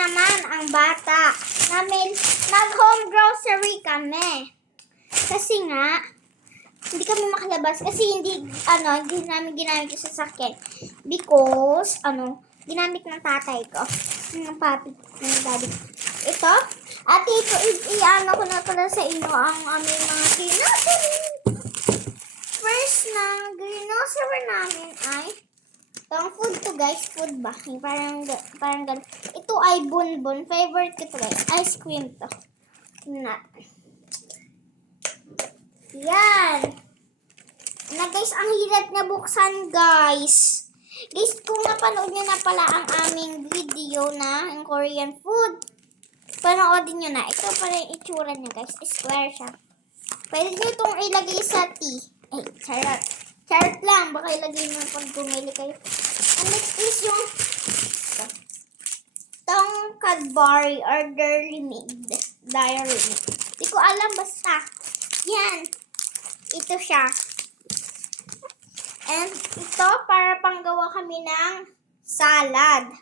naman ang bata. Nag-home grocery kami. Kasi nga, hindi kami makalabas. Kasi hindi namin ginamit yung sasakyan. Because, ginamit ng tatay ko. Ng papi, ng daddy. Ito. At ito, ko na pala sa inyo ang aming mga grocery. First na grocery namin ay ang food to guys, food ba? Parang ganun. Ito ay bonbon. Favorite ko to guys. Ice cream to. Na. Yan. Na guys, ang hirap na buksan guys. Guys, kung napanood nyo na pala ang aming video na ang Korean food, panoodin nyo na. Ito pala yung itsura niya guys. Square siya. Pwede nyo itong ilagay sa tea. Ay, charot. Charot lang. Baka ilagay nyo pag bumili kayo. And next is yung itong Cadbury or Dairy Milk. Hindi ko alam basta. Yan. Ito siya. And ito para panggawa kami ng salad.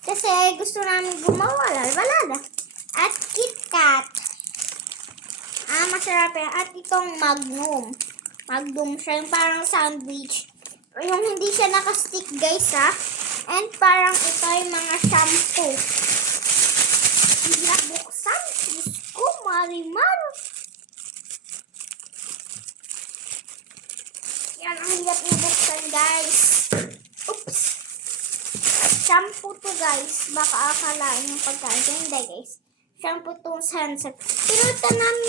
Kasi gusto namin gumawa. Wala na. At KitKat. Masarap yan. At itong Magnum. Magnum siya. Yung parang sandwich. Yung hindi siya nakastick guys ha. And parang ito yung mga shampoo. Hindi na buksan. Diyos ko, marimar. Yan ang hirap na buksan guys. Oops. Shampoo to guys. Baka akalain yung pagkain. Hindi guys. Shampoo tong sunset. Pinutan namin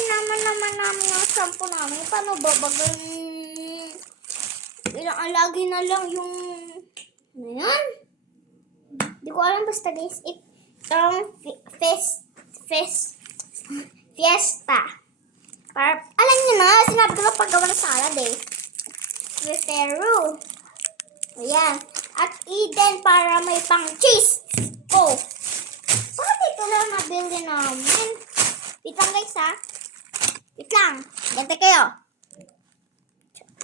yung shampoo namin. Paano ba bagay? Ilang alagi na lang yung yan. Hindi ko alam basta guys. Itong fiesta. Alam niyo na, sinabi ko na paggawa ng salad eh. Pero, ayan. At Eden para may pang cheese. Oh. Bakit ito lang nabili namin? Wait lang guys ha. Wait lang. Gante kayo.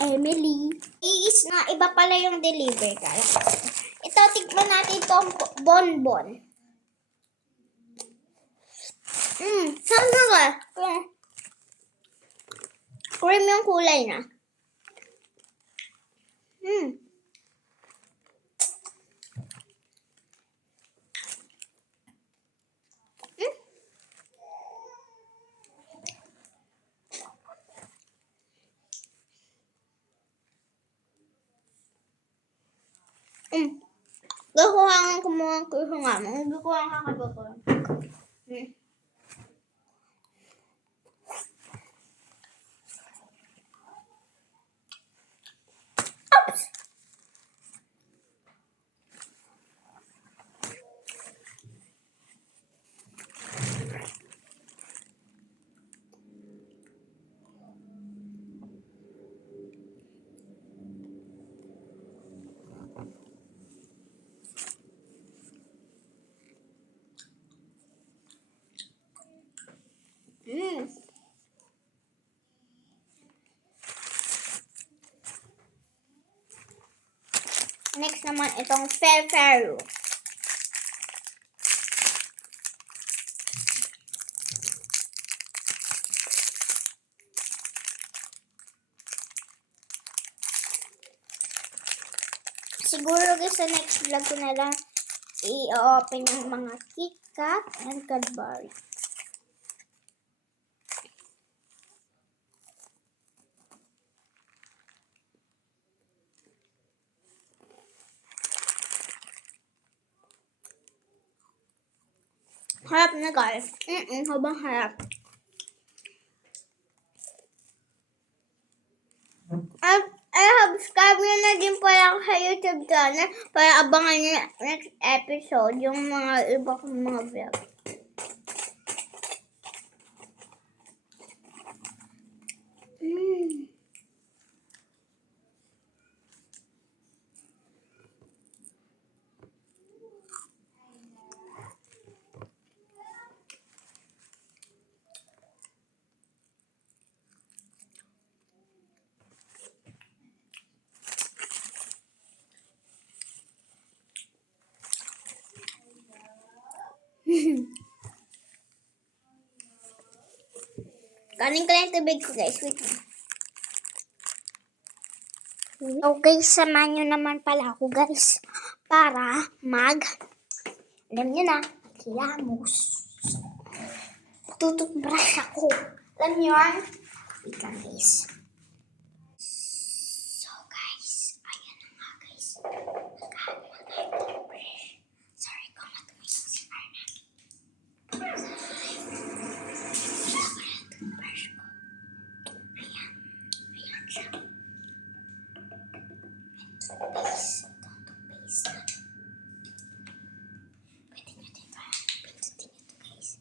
Emily. Is na iba pala yung delivery guys. Ito, tignan natin itong bonbon. Saan ba? Cream yung kulay na. Gakuha ko mga kuha nga. Gakuha nga kagawa. Oops! Next naman itong Ferrero. Siguro guys sa next vlog ko na lang i-open yung mga KitKat and Cadbury. Harap na guys. Habang harap. At subscribe nyo na din pala ako sa YouTube channel para abangan nyo next episode yung mga iba kong mga vlog. Kanin ko na yung tubig ko, guys. Wait lang. So, guys, samahan nyo naman pala ako, guys. Para alam nyo na, kilamos. Tututbrush ako. Alam nyo yan? Wait lang, guys. So, guys, ayan na nga, guys. Nagkahan na nga yung toothbrush. Sorry kung matumis yung si Arna. Toothbrush ko. Ayan. Ayan siya. Toothpaste. Toothpaste na. Pwede nyo dito. Pindutin nyo to, guys.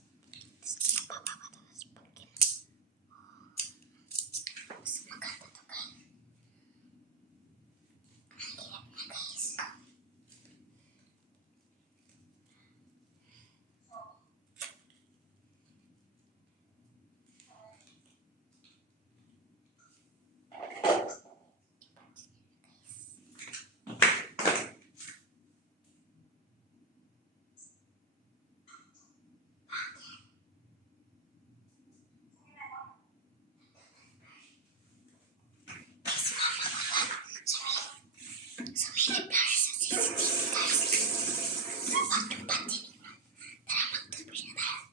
Tapos mababa to. Tapos pagkin. Mas maganda to, guys. Ang hirap na, guys. So, hirap na siya sa CCTV, guys. Huwag yung pantiniwan. Tara, mag-toothbrush na tayo.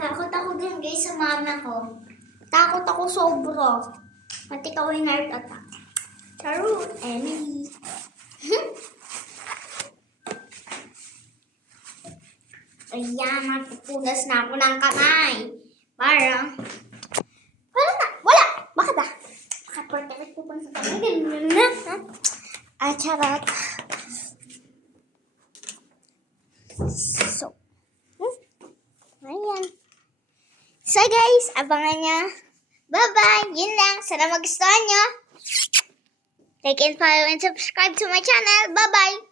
Takot ako din, guys, sa mama ko. Takot ako sobra. Matik ako yung heart attack. Charot, Emily. Ayan, magpupunas na ako ng kamay. Parang, wala na. Wala. Bakit ah? Nakaprotect ko pa sa kamay. Ganun na. Ah, charot. So, ayan. So guys, abangan nyo. Bye-bye. Yun lang. Sana magustuhan nyo. Like and follow and subscribe to my channel. Bye-bye.